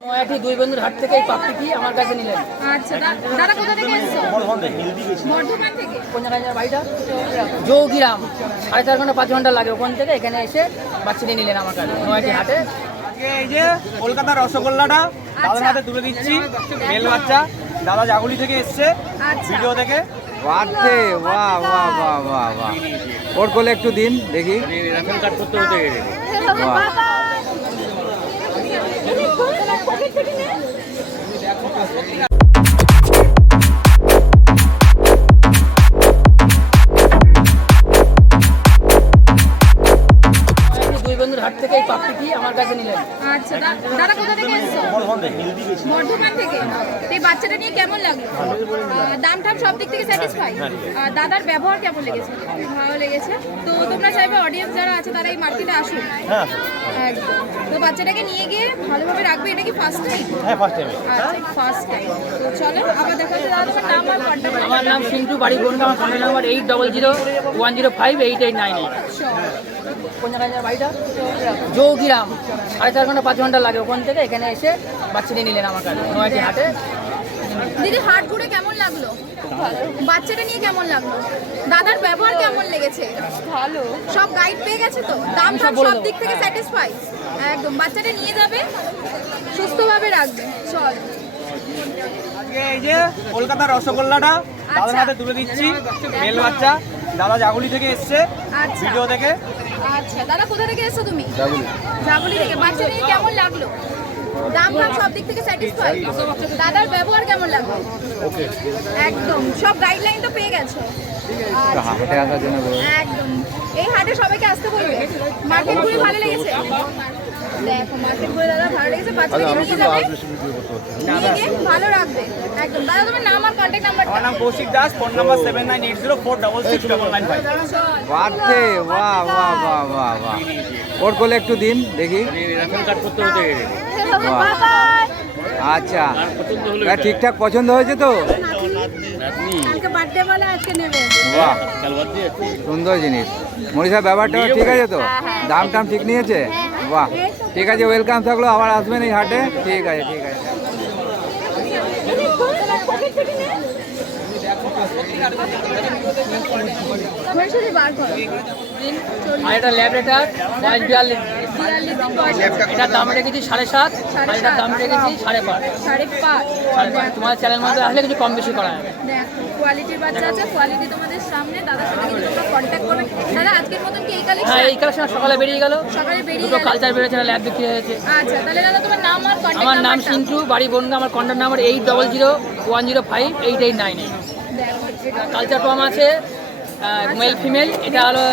নয়াটি দুই বন্ধুর হাট থেকে এই পাখিটি আমার কাছে নিলেন। আচ্ছা দাদা কোথা থেকে এসেছো? বর্ধমান থেকে। কোন জায়গায় বাড়িটা? যোগিরাম। 4.5 ঘন্টা 5 ঘন্টা লাগে ওখান থেকে এখানে এসে বাচ্চাটি নিলেন আমার কাছে নয়াটি হাটে। এই যে কলকাতার রসগোল্লাটা দাদার হাতে তুলে দিচ্ছি। মেল বাচ্চা, দাদা জাগুলি থেকে এসছে ভিডিও থেকে। বাড়তে বাহ বাহ বাহ বাহ বাহ। ওর কোলে একটু দিন দেখি। রেশন কার্ড করতে হতে গেছে। দুই বন্ধুর হাট থেকে এই পাখিটি আমার কাছে নিলেন। আচ্ছা দাদা কোথা থেকে এসেছো? বর্ধমান থেকে। এই বাচ্চাটা নিয়ে কেমন লাগলো? দাম টাম সব দিক থেকে স্যাটিসফাই? দাদার ব্যবহার কেমন লেগেছে? ভালো লেগেছে। তো তোমরা চাইবে অডিয়েন্স যারা আছে তারা এই মার্কেটে আসুক? হ্যাঁ একদম। তো বাচ্চাটাকে নিয়ে গিয়ে ভালোভাবে রাখবে। এটা কি ফার্স্ট টাইম? হ্যাঁ ফার্স্ট টাইম। আচ্ছা ফার্স্ট টাইম। তো চলো আবার দেখা হচ্ছে। দাদা তোমার নাম আর কন্ট্যাক্ট আমার নাম সিন্টু, বাড়ি বনগাঁ। আমার ফোন নাম্বার 8001058898। কোন জায়গায় বাড়িটা? যোগিরাম। 4.5 ঘন্টা 5 ঘন্টা লাগে ওখান থেকে এখানে এসে বাচ্চাটি নিলেন আমার কাছে নয়াটি হাটে। দিদি হাট ঘুরে কেমন লাগলো? বাচ্চাটা নিয়ে কেমন লাগলো? দাদার ব্যবহার কেমন লেগেছে? ভালো। সব গাইড পেয়ে গেছে তো? দাম টাম সব দিক থেকে স্যাটিসফাই? একদম। বাচ্চাটা নিয়ে যাবে, সুস্থভাবে রাখবে। চল। আজকে এই যে কলকাতার রসগোল্লাটা দাদার হাতে তুলে দিচ্ছি। মেল বাচ্চা, দাদা জাগুলি থেকে এসছে আচ্ছা। ভিডিও থেকে। আচ্ছা দাদা কোথা থেকে এসছো তুমি? জাগুলি থেকে। বাচ্চা নিয়ে কেমন লাগলো? দাম টাম সব দিক থেকে স্যাটিসফাই? দাদার ব্যবহার কেমন লাগলো? ওকে। একদম। সব গাইডলাইন তো পেয়ে গেছো? আচ্ছা। হাটে আসার জন্য বলুন। একদম। এই হাটে সবাইকে আসতে বলবে। মার্কেট ঘুরে ভালো লেগেছে? দেখো মার্কেট ঘুরে দাদা ভালো লেগেছে। বাচ্চাকে নিয়ে যাবে, নিয়ে গিয়ে ভালো রাখবে। একদম। দাদা তোমার নাম আর কন্ট্যাক্ট নাম্বারটা? আমার নাম কৌশিক দাস, ফোন নাম্বার 7980466995। বাড়তে বাহ বাহ বাহ বাহ বাহ। ওর কোলে একটু দিন দেখি। রেশন কার্ড করতে হতে গেছে। আচ্ছা ঠিকঠাক পছন্দ হয়েছে তো? কালকে বার্থডে বলে আজকে নেবে। বাহ সুন্দর জিনিস। মনীষা ব্যাপারটা ঠিক আছে তো? দাম টাম ঠিক নিয়েছে? বাহ ঠিক আছে, ওয়েলকাম থাকলো। আবার আসবেন এই হাটে। ঠিক আছে ঠিক আছে। আর এটা ল্যাবরেটার 42। এটার দাম রেখেছি 7.5, আর এটার দাম রেখেছি 5.5। 5.5। তোমার চ্যানেল মধ্যে আসলে কিছু কম বেশি করা যাবে। কোয়ালিটির বাচ্চা আছে, কোয়ালিটি তোমাদের সামনে। দাদার সাথে কিন্তু তোমরা কন্ট্যাক্ট করবে। দাদা আজকের মতন কি এই হ্যাঁ কালেকশন? এই কালেকশন সকালে বেরিয়ে গেল। সকালে বেরিয়ে দুটো গেল। কালচার বেরিয়েছে, ল্যাব বিক্রি হয়েছে। আচ্ছা তাহলে দাদা তোমার নাম আর কন্ট্যাক্ট আমার নাম নাম্বারটা? সিন্টু, বাড়ি বনগাঁ। আমার কন্ট্যাক্ট নাম্বার 8001058898। দেখো এটা কালচার পাম আছে মেল ফিমেল। এটা হলো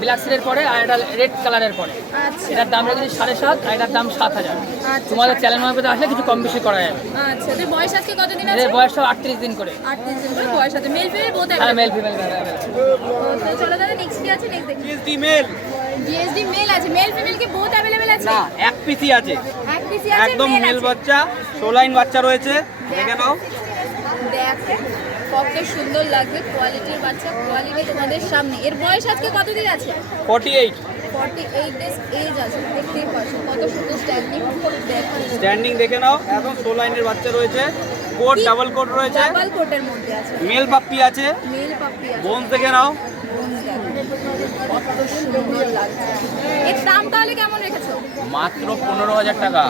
ব্ল্যাক সিডের পরে, আর এটা রেড কালারের পরে। আচ্ছা এটার দাম রেখেছি 7.5, আর এটার দাম 7,000। আচ্ছা। তোমাদের চ্যানেল মধ্যে আসলে কিছু কম বেশি করা যাবে। আচ্ছা তো বয়স আজকে কতদিন আছে? এদের বয়সটা 38 দিন করে। 38 দিন করে বয়স আছে। মেল ফিমেল বোথ হ্যাঁ আছে? Male female. তো চলো দাদা নেক্সট কি আছে নেক্সট দেখি। জিএসটি মেল জিএসডি মেল আছে। মেল ফিমেল কি বোথ अवेलेबल আছে? না, এক পিসি আছে। এক পিসি আছে। একদম মেল বাচ্চা, 16 লাইন বাচ্চা রয়েছে। দেখে নাও। দেখো কত সুন্দর লাগবে কোয়ালিটির বাচ্চা। কোয়ালিটি তোমাদের সামনে। এর বয়স আজকে কতদিন আছে? 48 48 ডেজ এজ আছে। দেখতেই পাচ্ছ কত সুন্দর স্ট্যান্ডিং। দেখো স্ট্যান্ডিং দেখে নাও। একদম 16 লাইনের বাচ্চা রয়েছে। কোট ডাবল কোট রয়েছে। ডাবল কোটের মধ্যে আছে। মেল পাপ্পি আছে। মেল পাপ্পি আছে। বোন দেখে নাও। কত সুন্দর লাগছে। এর দাম তাহলে কেমন রেখেছো? মাত্র 15,000 টাকা।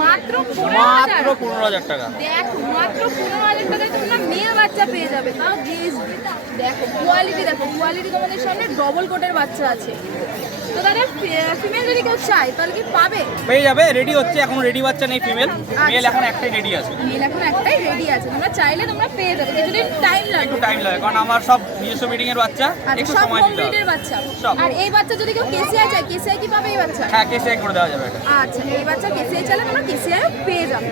মাত্র মাত্র 15,000। 15,000 টাকা। দেখো মাত্র 15,000 টাকায় তোমরা মেয়ে বাচ্চা পেয়ে যাবে, তাও জিএসডি। দেখো কোয়ালিটি, দেখো কোয়ালিটি তোমাদের সামনে। ডবল কোটের বাচ্চা আছে। তো দাদা ফিমেল যদি কেউ চায় তাহলে কি পাবে? পেয়ে যাবে। রেডি হচ্ছে, এখন রেডি বাচ্চা নেই ফিমেল। মেল এখন একটাই রেডি আছে। মেল এখন একটাই রেডি আছে। তোমরা চাইলে তোমরা পেয়ে যাবে, কিছুদিন টাইম লাগবে। একটু টাইম লাগে কারণ আমার সব নিজস্ব মিটিং এর বাচ্চা, একটু সব সময় দিতে হবে। কমপ্লিটের বাচ্চা। সব। আর এই বাচ্চা যদি কেউ কেসিআই চায়, কেসিআই কি পাবে এই বাচ্চা? হ্যাঁ, কেসে করে দেওয়া যাবে এটা। আচ্ছা এই বাচ্চা কেসিআই চাইলে তোমরা কেসিআই পেয়ে যাবে।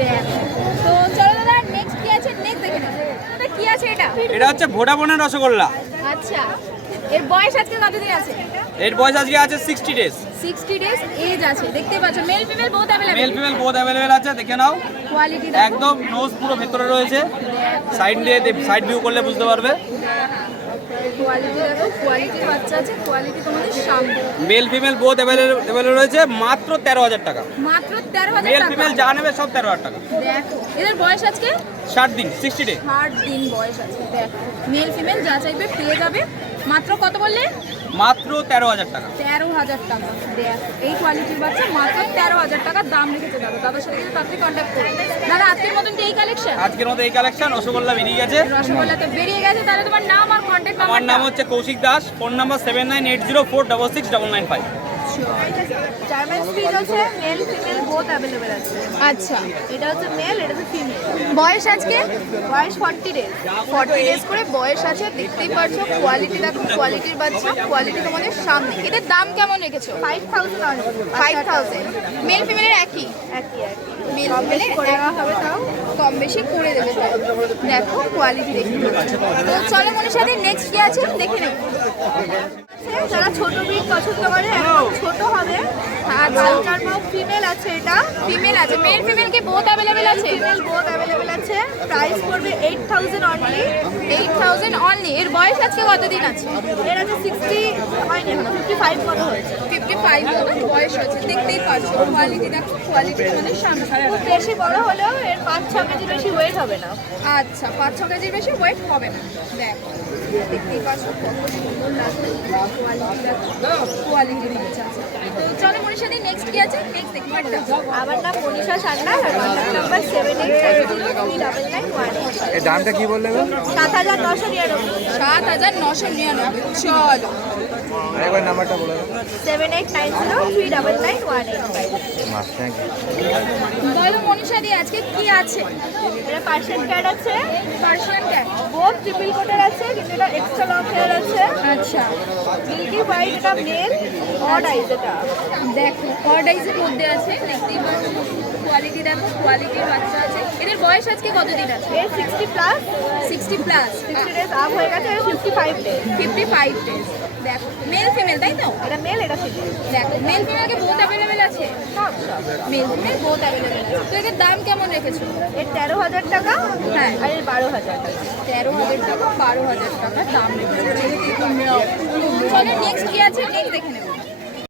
দেখো তো চলো দাদা নেক্সট কি আছে নেক্সট দেখে নাও। দাদা কি আছে এটা? এটা হচ্ছে ভোডাফোনের রসগোল্লা। আচ্ছা এর বয়স আজকে কতদিন আছে? এর বয়স আজকে আছে 60 ডেজ। 60 ডেজ এজ আছে। দেখতে পাচ্ছ mail female both mail available. Female both available আছে। দেখে নাও। কোয়ালিটি দেখো। একদম নোজ পুরো ভেতরে রয়েছে। সাইড দিয়ে সাইড ভিউ করলে বুঝতে পারবে। কোয়ালিটি দেখো, কোয়ালিটির বাচ্চা আছে, কোয়ালিটি তোমাদের সামনে। মেল ফিমেল বোথ অ্যাভেলেবল রয়েছে মাত্র 13,000 টাকা। মাত্র 13,000 মেল টাকা। ফিমেল যা নেবে সব 13,000 টাকা। দেখো এদের বয়স আজকে 60 দিন 60 ডে। 8 দিন বয়স আছে। দেখো মেল ফিমেল যা চাইবে পেয়ে যাবে। মাত্র কত বললে? মাত্র 13,000 টাকা। 13,000 টাকা। দেখ এই কোয়ালিটির বাচ্চা মাত্র 13,000 টাকা দাম রেখেছে দাদা। দাদার সাথে কিন্তু তাড়াতাড়ি কন্ট্যাক্ট করুন। দাদা আজকের মতন কি এই কালেকশন? আজকের মতো এই কালেকশন। রসগোল্লা বেরিয়ে গেছে। রসগোল্লা তো বেরিয়ে গেছে, তাহলে তোমার নাম আর কন্ট্যাক্ট আমার নাম্বার? নাম হচ্ছে Kaushik Das, phone number 7980466995। German speech আছে, মেল ফিমেল বোথ অ্যাভেলেবেল আছে। আচ্ছা, এটা হচ্ছে মেল, এটা হচ্ছে ফিমেল। বয়স আজকে বয়স 40 ডেজ। 40 ডেজ করে বয়স আছে। দেখতেই পাচ্ছ কোয়ালিটি দেখো, কোয়ালিটির বাচ্চা, কোয়ালিটি তোমাদের সামনে। এদের দাম কেমন রেখেছো? 5000 অনলি। 5000। মেল ফিমেলের একই? একই একই। মেল কম বেশি ফিমেলের করে দেওয়া হবে তাও। কম বেশি করে দেবে তাই। দেখো কোয়ালিটি দেখতে পাচ্ছ। তো চলো মনের সাথে নেক্সট কি আছে দেখে নেব। যারা ছোট ব্রিড পছন্দ করে একদম ছোট হবে। আচ্ছা, জার্মান ফিমেল আছে, এটা ফিমেল আছে। মেল ফিমেল কি বোথ অ্যাভেলেবেল আছে? ফিমেল বোথ অ্যাভেলেবেল আছে। প্রাইস পড়বে 8000 অনলি। 8000 অনলি। এর বয়স আজকে কতদিন আছে? এর আছে 60 হয়নি এখনো, 55 মতো হয়েছে। 55 মতো বয়স আছে। দেখতেই পাচ্ছ কোয়ালিটি দেখো, কোয়ালিটি তোমাদের সামনে। খুব বেশি বড় হলেও এর 5-6 কেজি বেশি ওয়েট হবে না। আচ্ছা, 5-6 কেজির বেশি ওয়েট হবে না। দেখো দেখতেই পাচ্ছ কত সুন্দর লাগছে কোয়ালিটি দেখো, কোয়ালিটির বাচ্চা আছে। তো চলো মনীষা দি নেক্সট কি আছে নেক্সট দেখি। আমার নাম মনীষা সান্যাল আর কন্ট্যাক্ট নাম্বার 78503918। এর দামটা কি বললে গো? 7999। 7999। চলো আরেকবার নাম্বারটা বলে দাও। 7890399185। মাস থ্যাংক ইউ। বলো মনীষা দি আজকে কি আছে? এটা পার্সিয়ান ক্যাট আছে, পার্সিয়ান ক্যাট। বোথ ট্রিপল কোটের আছে, কিন্তু এটা এক্সট্রা লং হেয়ার আছে। আচ্ছা, মিল্কি হোয়াইট, এটা মেল, অড আইজ এটা। দেখো অর্ডাইজের মধ্যে আছে। দেখতেই পাচ্ছ কোয়ালিটি দেখো, কোয়ালিটির বাচ্চা আছে। এদের বয়স আজকে কতদিন আছে? এর 60 প্লাস, 60 প্লাস। 60 ডেজ আপ হয়ে গেছে। এর 55 ডেজ। 55 ডেজ। দেখো মেল ফিমেল তাই তো? এটা মেল, এটা ফিমেল। দেখো মেল ফিমেলকে বোথ অ্যাভেলেবেল আছে। সব সব। মেল ফিমেল বোথ অ্যাভেলেবেল আছে। তো এদের দাম কেমন রেখেছো? এর 13000 টাকা, হ্যাঁ। আর এর 12000 টাকা। 13,000 টাকা, 12,000 টাকা দাম রেখেছে। চলো নেক্সট কি আছে নেক্সট দেখে নেবো।